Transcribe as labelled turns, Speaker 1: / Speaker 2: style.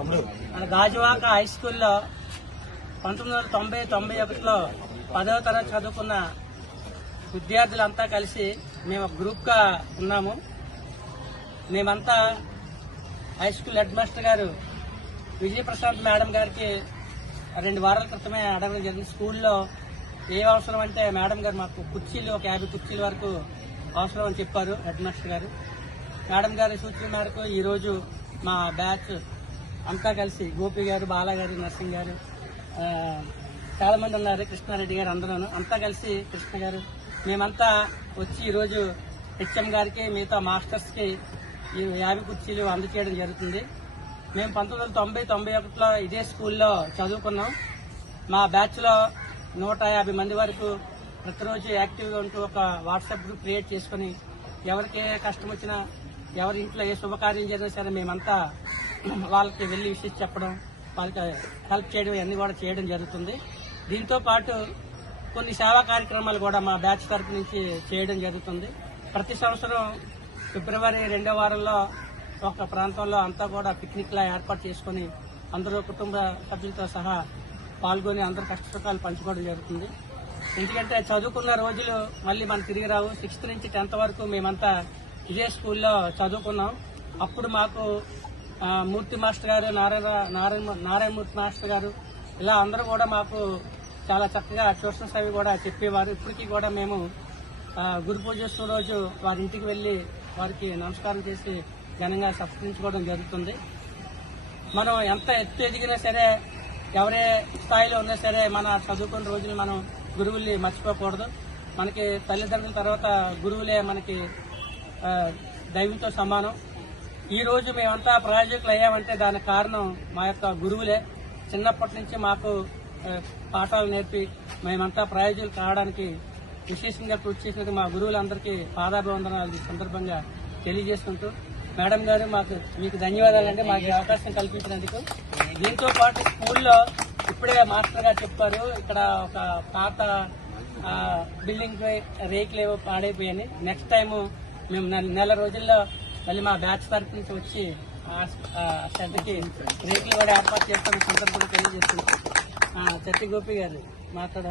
Speaker 1: మన గాజువాక హై స్కూల్లో పంతొమ్మిది వందల తొంభై తొంభై ఒకటిలో పదవ తరగతి చదువుకున్న విద్యార్థులంతా కలిసి మేము గ్రూప్గా ఉన్నాము. మేమంతా హై స్కూల్ హెడ్ మాస్టర్ గారు విజయప్రశాంత్ మేడం గారికి రెండు వారాల క్రితమే అడగడం జరిగింది. స్కూల్లో ఏ అవసరం అంటే మేడం గారు మాకు కుర్చీలు ఒక యాభై కుర్చీల వరకు అవసరం అని చెప్పారు హెడ్ మాస్టర్ గారు. మేడం గారి సూచన మేరకు ఈరోజు మా బ్యాచ్ అంతా కలిసి గోపి గారు బాలా గారు నర్సింగ్ గారు చాలామంది ఉన్నారు కృష్ణారెడ్డి గారు అందరూ అంతా కలిసి కృష్ణ గారు మేమంతా వచ్చి ఈరోజు హెచ్ఎం గారికి మిగతా మాస్టర్స్కి ఈ యాభై కుర్చీలు అందచేయడం జరుగుతుంది. మేము పంతొమ్మిది వందల తొంభై తొంభై ఒకటిలో ఇదే స్కూల్లో చదువుకున్నాం. మా బ్యాచ్లో నూట యాభై మంది వరకు ప్రతిరోజు యాక్టివ్గా ఉంటూ ఒక వాట్సాప్ గ్రూప్ క్రియేట్ చేసుకుని ఎవరికి కష్టం వచ్చినా ఎవరి ఇంట్లో ఏ శుభకార్యం జరిగినా సరే మేమంతా వాళ్ళకి వెళ్ళి విషయం చెప్పడం వాళ్ళకి హెల్ప్ చేయడం ఇవన్నీ కూడా చేయడం జరుగుతుంది. దీంతో పాటు కొన్ని సేవా కార్యక్రమాలు కూడా మా బ్యాచ్ తరపు నుంచి చేయడం జరుగుతుంది. ప్రతి సంవత్సరం ఫిబ్రవరి రెండో వారంలో ఒక ప్రాంతంలో అంతా కూడా పిక్నిక్ లా ఏర్పాటు చేసుకుని అందరూ కుటుంబ సభ్యులతో సహా పాల్గొని అందరు కష్టసుఖాలు పంచుకోవడం జరుగుతుంది. ఎందుకంటే చదువుకున్న రోజులు మళ్ళీ మనకు తిరిగి రావు. సిక్స్త్ నుంచి టెన్త్ వరకు మేమంతా ఇదే స్కూల్లో చదువుకున్నాం. అప్పుడు మాకు మూర్తి మాస్టర్ గారు నారాయణ నారాయణ నారాయణమూర్తి మాస్టర్ గారు ఇలా అందరూ కూడా మాకు చాలా చక్కగా ట్యూషన్స్ అవి కూడా చెప్పేవారు. ఇప్పటికీ కూడా మేము గురు పూజోత్సవం రోజు వారి ఇంటికి వెళ్ళి వారికి నమస్కారం చేసి ఘనంగా సత్కరించుకోవడం జరుగుతుంది. మనం ఎంత ఎత్తు ఎదిగినా సరే ఎవరే స్థాయిలో ఉన్నా సరే మన చదువుకున్న రోజులు మనం గురువుల్ని మర్చిపోకూడదు. మనకి తల్లిదండ్రుల తర్వాత గురువులే మనకి దైవంతో సమానం. ఈ రోజు మేమంతా ప్రయోజకులు అయ్యామంటే దానికి కారణం మా యొక్క గురువులే. చిన్నప్పటి నుంచి మాకు పాఠాలు నేర్పి మేమంతా ప్రయోజకులు కావడానికి విశేషంగా కృషి చేసినందుకు మా గురువులందరికీ పాదాభివందనాలు ఈ సందర్భంగా తెలియజేసుకుంటూ మేడం గారు మాకు మీకు ధన్యవాదాలండి మాకు అవకాశం కల్పించినందుకు. దీంతో పాటు స్కూల్లో ఇప్పుడే మాస్టర్ గారు చెప్పారు ఇక్కడ ఒక పాత బిల్డింగ్ రేకులు ఏవో పాడైపోయాయి నెక్స్ట్ టైము మేము నెల- నెల రోజుల్లో మళ్ళీ మా బ్యాచ్ తరఫు నుంచి వచ్చి ఆ ఆ కూడా ఏర్పాటు చేస్తున్న సందర్భంగా తెలియజేస్తున్నాం. చెట్టి గోపి గారు మాట్లాడారు.